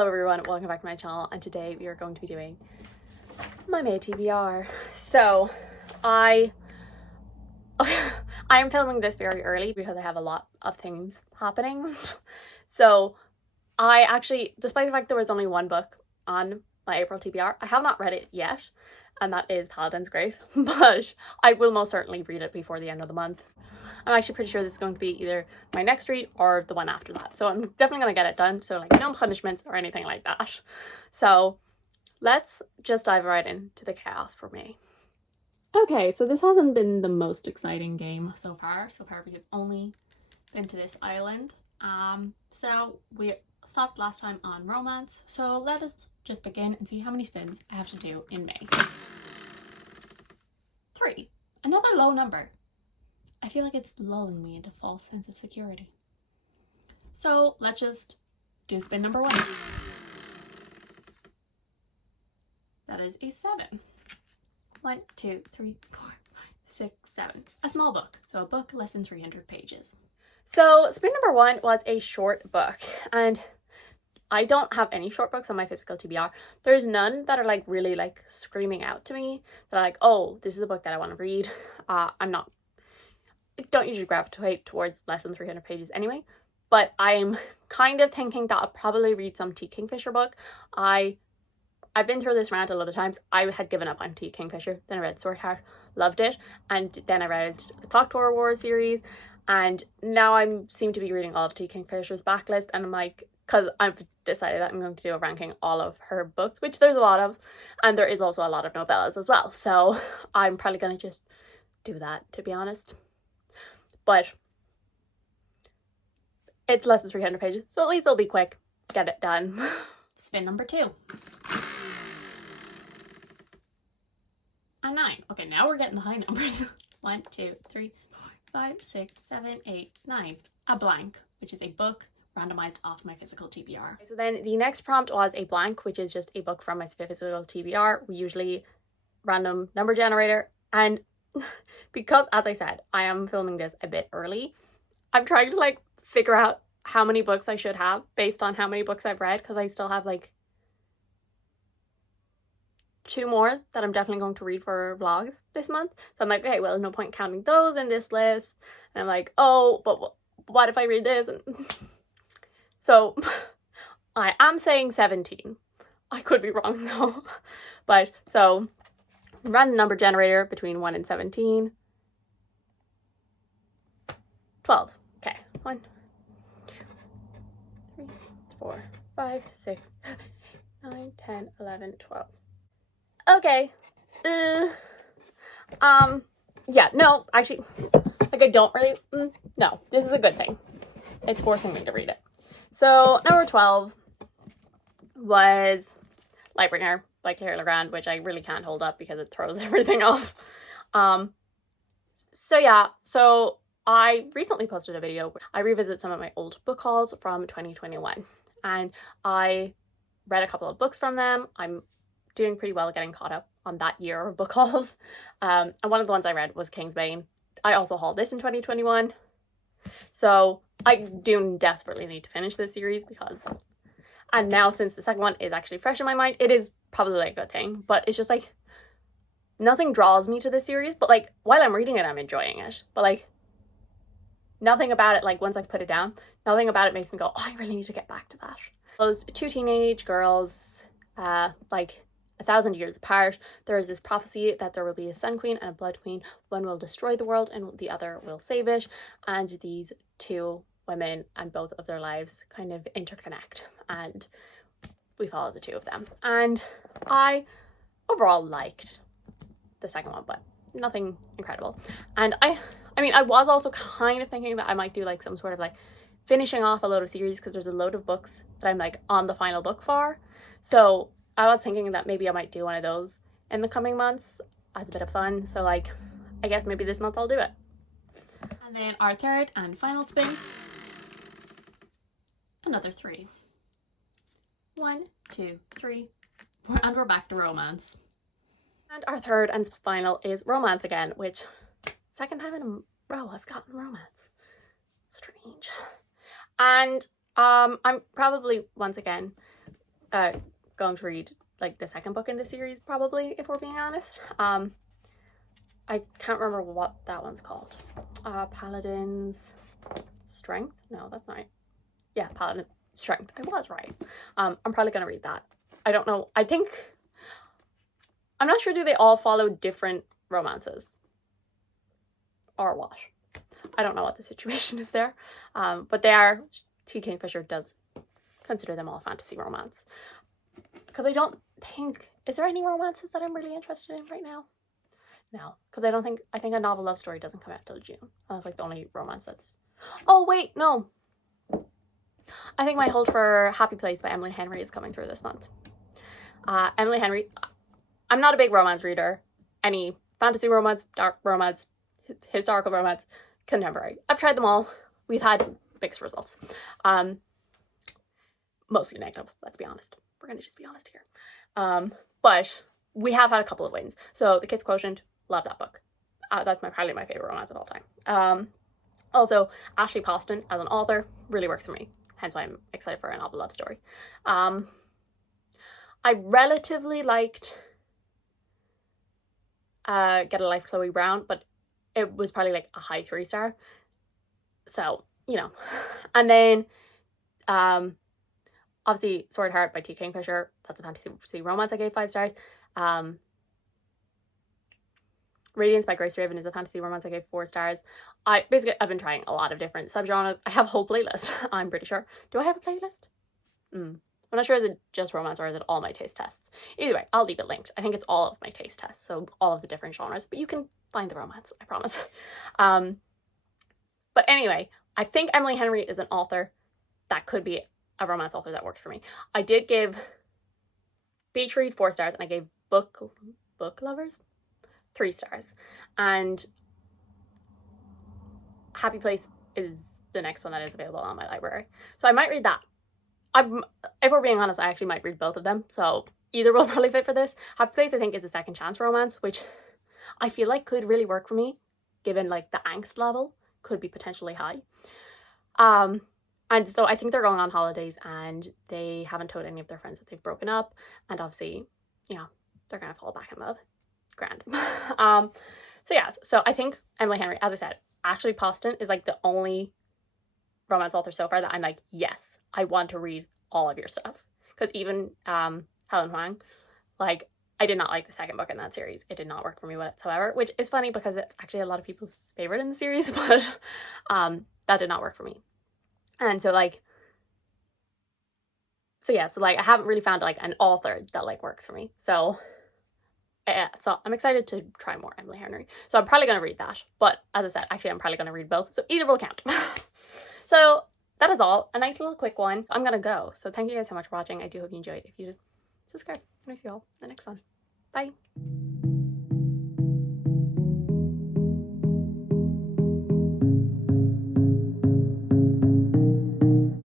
Hello everyone, welcome back to my channel, and today we are going to be doing my May TBR. So I am filming this very early because I have a lot of things happening. So I actually, despite the fact there was only one book on my April TBR, I have not read it yet, and that is Paladin's Grace, but I will most certainly read it before the end of the month. I'm actually pretty sure this is going to be either my next read or the one after that. So I'm definitely going to get it done. So like no punishments or anything like that. So let's just dive right into the chaos for me. Okay, so this hasn't been the most exciting game so far. So far we have only been to this island. So we stopped last time on romance. So let us just begin and see how many spins I have to do in May. 3. Another low number. I feel like it's lulling me into a false sense of security. So let's just do spin number 1. That is a 7. 1, 2, 3, 4, 5, 6, 7. A small book, so a book less than 300 pages. So spin number 1 was a short book, and I don't have any short books on my physical TBR. There's none that are like really like screaming out to me that are like, oh, this is a book that I want to read. I don't usually gravitate towards less than 300 pages anyway, but I'm kind of thinking that I'll probably read some T. Kingfisher book. I've been through this rant a lot of times. I had given up on T. Kingfisher, then I read Sword Heart, loved it, and then I read the Clock Tower War series, and now I seem to be reading all of T. Kingfisher's backlist, and I'm like, because I've decided that I'm going to do a ranking all of her books, which there's a lot of, and there is also a lot of novellas as well, so I'm probably going to just do that, to be honest. But it's less than 300 pages, so at least it'll be quick. Get it done. Spin number 2. A 9. Okay, now we're getting the high numbers. 1, 2, 3, 4, 5, 6, 7, 8, 9. A blank, which is a book randomized off my physical TBR. So then the next prompt was a blank, which is just a book from my physical TBR. We usually random number generator, and because, as I said, I am filming this a bit early, I'm trying to like figure out how many books I should have based on how many books I've read, because I still have like 2 more that I'm definitely going to read for vlogs this month. So I'm like, okay, well, no point counting those in this list. And I'm like, oh, but what if I read this? And so I am saying 17. I could be wrong though. But so random number generator between 1 and 17. 12. Okay. 1, 2, 3, 4, 5, 6, 7, 9, 10, 11, 12. Okay. Yeah, no, actually, like I don't really, no, this is a good thing. It's forcing me to read it. So number 12 was Lightbringer by Claire Legrand, which I really can't hold up because it throws everything off. So yeah, so I recently posted a video where I revisit some of my old book hauls from 2021, and I read a couple of books from them. I'm doing pretty well getting caught up on that year of book hauls. And one of the ones I read was Kingsbane. I also hauled this in 2021. So I do desperately need to finish this series because, and now since the second one is actually fresh in my mind, it is probably like a good thing, but it's just like nothing draws me to this series, but like while I'm reading it, I'm enjoying it. But like nothing about it, like once I've put it down, nothing about it makes me go, oh, I really need to get back to that. Those 2 teenage girls, like 1,000 years apart, there is this prophecy that there will be a Sun Queen and a Blood Queen. One will destroy the world and the other will save it. And these 2 women and both of their lives kind of interconnect. And we follow the 2 of them. And I overall liked the second one, but nothing incredible. And I mean, I was also kind of thinking that I might do like some sort of like finishing off a load of series, because there's a load of books that I'm like on the final book for. So I was thinking that maybe I might do one of those in the coming months as a bit of fun. So like, I guess maybe this month I'll do it. And then our third and final spin. Another 3. 1, 2, 3, 4, and we're back to romance. And our third and final is romance again, which second time in a row I've gotten romance. Strange. And I'm probably once again going to read like the second book in the series probably, if we're being honest. I can't remember what that one's called. Paladin's Strength? No, that's not right. Yeah, Paladin's Strength. I was right. I'm probably gonna read that. I don't know. I'm not sure, do they all follow different romances? Or what? I don't know what the situation is there. But they are, T. Kingfisher does consider them all fantasy romance. Because I don't think, is there any romances that I'm really interested in right now? No, because I think a novel love story doesn't come out till June. That's like the only romance that's, oh wait, no. I think my hold for Happy Place by Emily Henry is coming through this month. Emily Henry, I'm not a big romance reader. Any fantasy romance, dark romance, historical romance, contemporary. I've tried them all. We've had mixed results. Mostly negative, let's be honest. We're gonna just be honest here. But we have had a couple of wins. So The Kids Quotient, love that book. That's probably my favorite romance of all time. Also, Ashley Poston as an author really works for me. Hence why I'm excited for a novel love story. I relatively liked Get a Life, Chloe Brown, but it was probably like a high 3-star. So, you know. And then obviously Sword Heart by T. Kingfisher. That's a fantasy romance I gave 5 stars. Radiance by Grace Raven is a fantasy romance I gave 4 stars. I've been trying a lot of different subgenres. I have a whole playlist, I'm pretty sure. Do I have a playlist? I'm not sure, is it just romance or is it all my taste tests? Either way, I'll leave it linked. I think it's all of my taste tests, so all of the different genres, but you can find the romance, I promise. But anyway, I think Emily Henry is an author that could be a romance author that works for me. I did give Beach Read 4 stars, and I gave Book Lovers 3 stars. And Happy Place is the next one that is available on my library. So I might read that. If we're being honest, I actually might read both of them. So either will probably fit for this. Happy Place, I think, is a second chance romance, which I feel like could really work for me, given like the angst level could be potentially high. And so I think they're going on holidays and they haven't told any of their friends that they've broken up. And obviously, you know, they're going to fall back in love. Grand. So yeah, so I think Emily Henry, as I said, Ashley Poston is like the only romance author so far that I'm like, yes, I want to read all of your stuff. Because even Helen Huang, like, I did not like the second book in that series. It did not work for me whatsoever, which is funny because it's actually a lot of people's favorite in the series, but that did not work for me. And so like, so yeah, so like I haven't really found like an author that like works for me. So yeah, so I'm excited to try more Emily Henry. So I'm probably going to read that. But as I said, actually I'm probably going to read both. So either will count. So that is all. A nice little quick one. I'm going to go. So thank you guys so much for watching. I do hope you enjoyed. If you did, subscribe. And I'll see you all in the next one. Bye.